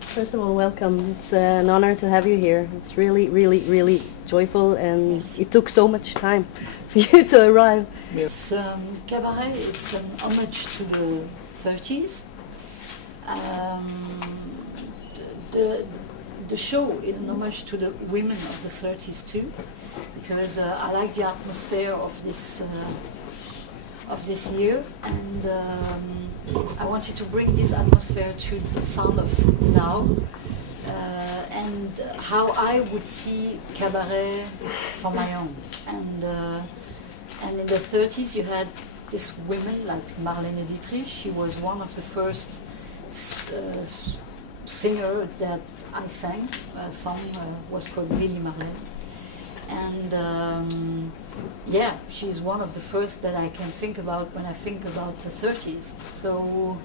First of all, welcome. It's an honor to have you here. It's really, really, really joyful, and it took so much time for you to arrive. It's cabaret. It's an homage to the 30s. The show is an homage to the women of the 30s too, because I like the atmosphere of this year, and I wanted to bring this atmosphere to the sound of now, and how I would see cabaret for my own. And in the 30s you had these women like Marlene Dietrich. She was one of the first singer that I sang. A song was called Lily Marlene. And yeah, she's one of the first that I can think about when I think about the 30s. So,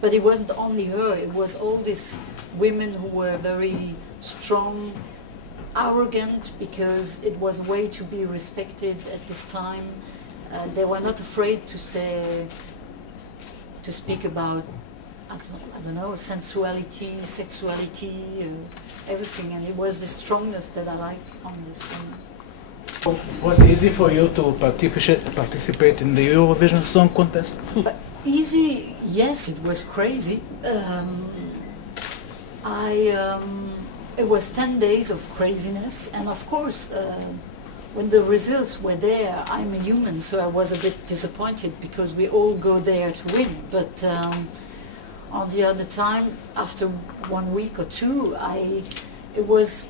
but it wasn't only her, it was all these women who were very strong, arrogant, because it was a way to be respected at this time. They were not afraid to speak about, I don't know, sensuality, sexuality, everything, and it was the strongness that I like on this film. Was it easy for you to participate in the Eurovision Song Contest? Easy, yes, it was crazy. It was 10 days of craziness, and of course, when the results were there, I'm a human, so I was a bit disappointed because we all go there to win. But on the other time, after 1 week or two, it was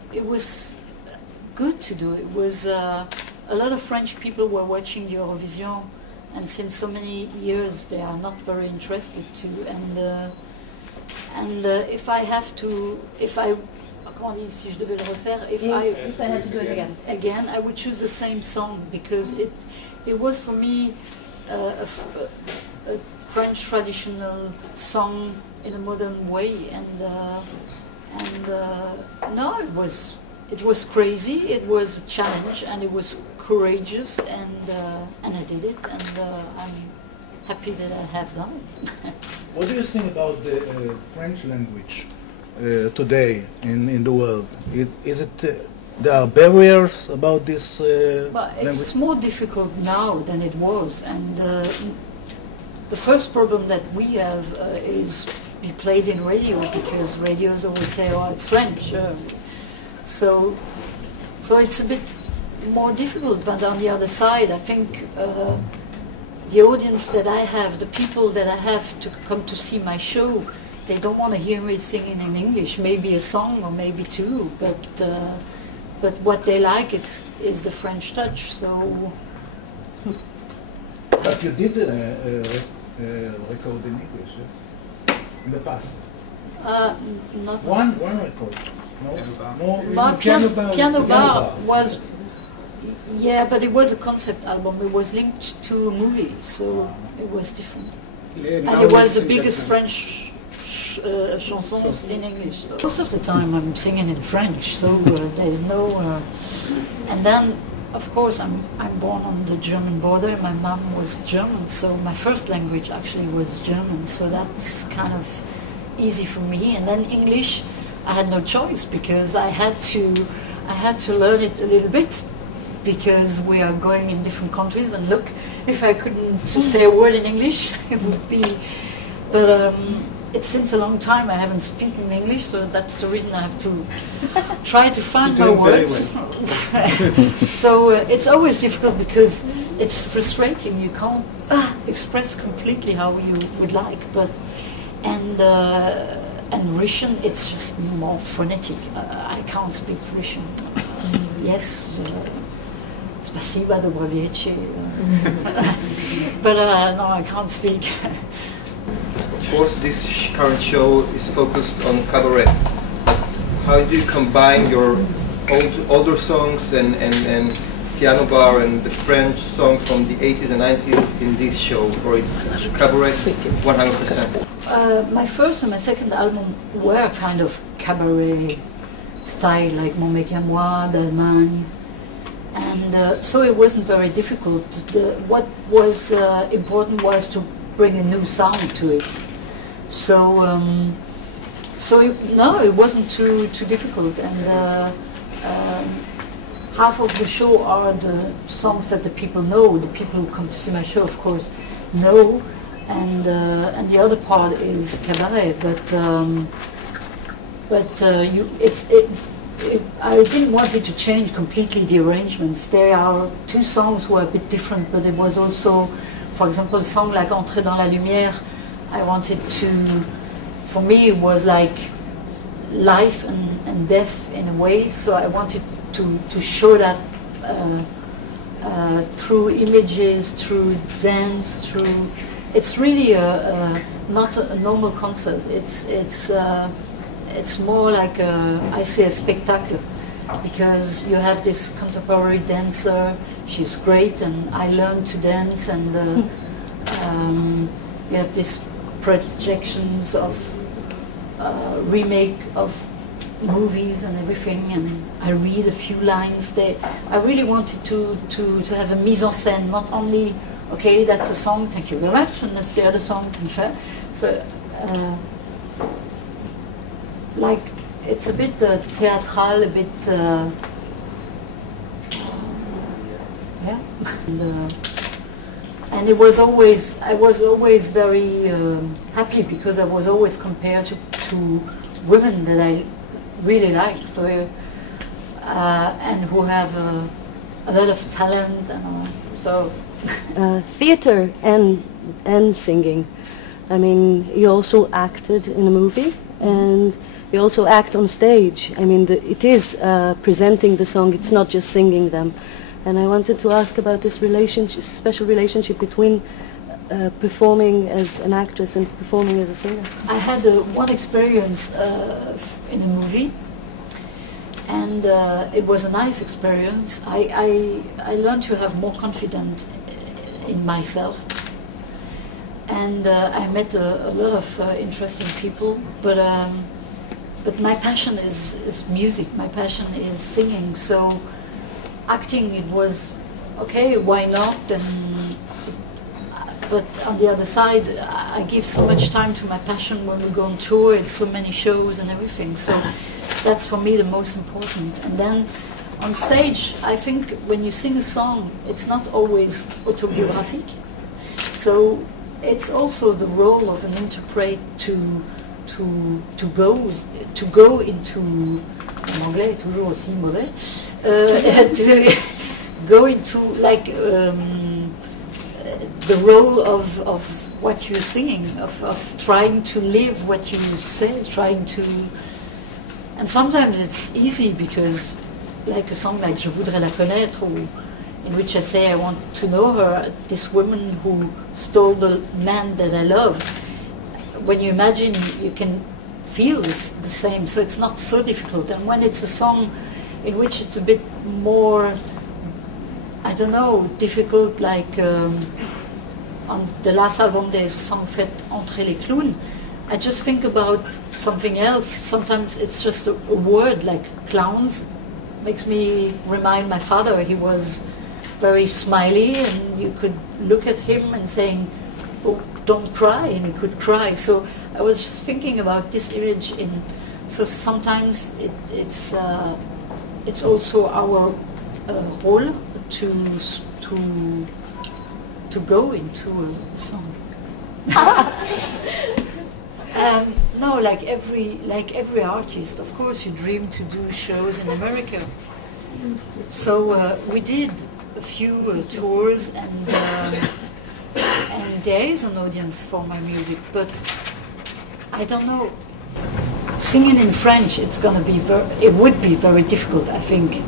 good to do. It was a lot of French people were watching the Eurovision, and since so many years they are not very interested to. And if I have to, if I had to do it again, I would choose the same song, because it was for me a French traditional song in a modern way, and no, it was crazy, it was a challenge, and it was courageous, and I did it, and I'm happy that I have done it. What do you think about the French language today in the world? Is it there are barriers about this language? It's more difficult now than it was, and the first problem that we have is we played in radio, because radios always say, "Oh, it's French." So it's a bit more difficult. But on the other side, I think the audience that I have, the people that I have to come to see my show, they don't want to hear me singing in English. Maybe a song or maybe two, but what they like is the French touch. So. But you did record in English, yes? In the past? Not one record. No, Piano Bar was, yeah, but it was a concept album. It was linked to a movie, so it was different. And it was the biggest French chansons in English. So most of the time I'm singing in French, so there is no. And then, of course, I'm born on the German border. My mom was German, so my first language actually was German. So that's kind of easy for me. And then English, I had no choice, because I had to learn it a little bit, because we are going in different countries. And look, if I couldn't say a word in English, it would be. But it's since a long time I haven't spoken English, so that's the reason I have to try to find my words. So it's always difficult, because it's frustrating. You can't express completely how you would like. But and Russian, it's just more phonetic. I can't speak Russian. Yes, spasiba, dobro večer. But no, I can't speak. Of course, this current show is focused on cabaret. How do you combine your older songs and Piano Bar and the French song from the 80s and 90s in this show for its cabaret 100%? My first and my second album were kind of cabaret style, like Mon Mec à Moi, d'Allemagne. And so it wasn't very difficult. What was important was to bring a new sound to it. No, it wasn't too difficult, and half of the show are the songs that the people know. The people who come to see my show, of course, know, and the other part is cabaret. I didn't want it to change completely the arrangements. There are two songs who are a bit different, but it was also, for example, a song like Entrer dans la lumière. I wanted to, for me, it was like life and death in a way. So I wanted to show that through images, through dance, through. It's really not a normal concert. It's more like I say a spectacle, because you have this contemporary dancer. She's great, and I learned to dance, and you have these projections of remake of movies and everything, and I read a few lines there. I really wanted to have a mise en scène, not only, okay, that's a song, thank you very much, and that's the other song, so like, it's a bit theatral, a bit, yeah, and it was always, I was always very happy, because I was always compared to women that I really liked, so and who have a lot of talent, and so. Theater and singing. I mean, you also acted in a movie, and you also act on stage. I mean, it is presenting the song, it's not just singing them. And I wanted to ask about this relationship, special relationship between performing as an actress and performing as a singer. I had one experience in a movie, and it was a nice experience. I learned to have more confidence in myself, and I met a lot of interesting people, but my passion is music, my passion is singing, so acting, it was, okay, why not, but on the other side, I give so much time to my passion when we go on tour, it's so many shows and everything, so that's for me the most important. And then on stage, I think when you sing a song, it's not always autobiographic, so it's also the role of an interpret to go into, en anglais est toujours aussi mauvais, to go into like the role of what you're singing, of trying to live what you say, trying to, and sometimes it's easy because, like a song like Je voudrais la connaître, in which I say I want to know her, this woman who stole the man that I love. When you imagine, you can feel the same, so it's not so difficult. And when it's a song in which it's a bit more, I don't know, difficult, like on the last album there's a song fait Entrer les clowns, I just think about something else. Sometimes it's just a word like clowns, makes me remind my father. He was very smiley, and you could look at him and saying, oh, don't cry, and he could cry. So I was just thinking about this image. So sometimes it's also our role to go into a song. No, like every artist, of course, you dream to do shows in America. So we did a few tours, and there is an audience for my music, but I don't know. Singing in French, it would be very difficult, I think.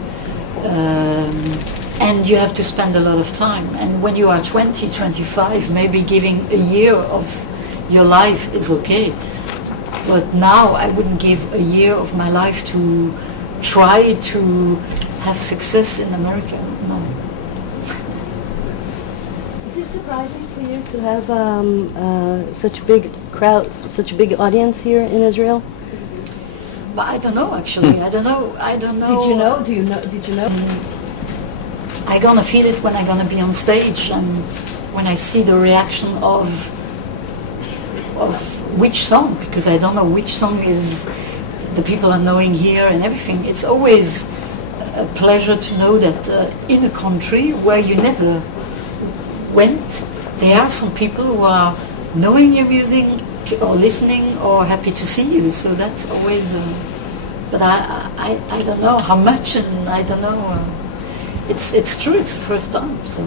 And you have to spend a lot of time. And when you are 20, 25, maybe giving a year of your life is okay. But now I wouldn't give a year of my life to try to have success in America. No. Is it surprising for you to have such a big crowd, such a big audience here in Israel? But I don't know, actually. I don't know. Did you know? Did you know? I'm gonna feel it when I'm gonna be on stage, and when I see the reaction of of which song, because I don't know which song is the people are knowing here and everything. It's always a pleasure to know that in a country where you never went, there are some people who are knowing your music or listening or happy to see you. So that's always, but I don't know how much, and I don't know. It's true, it's the first time, so.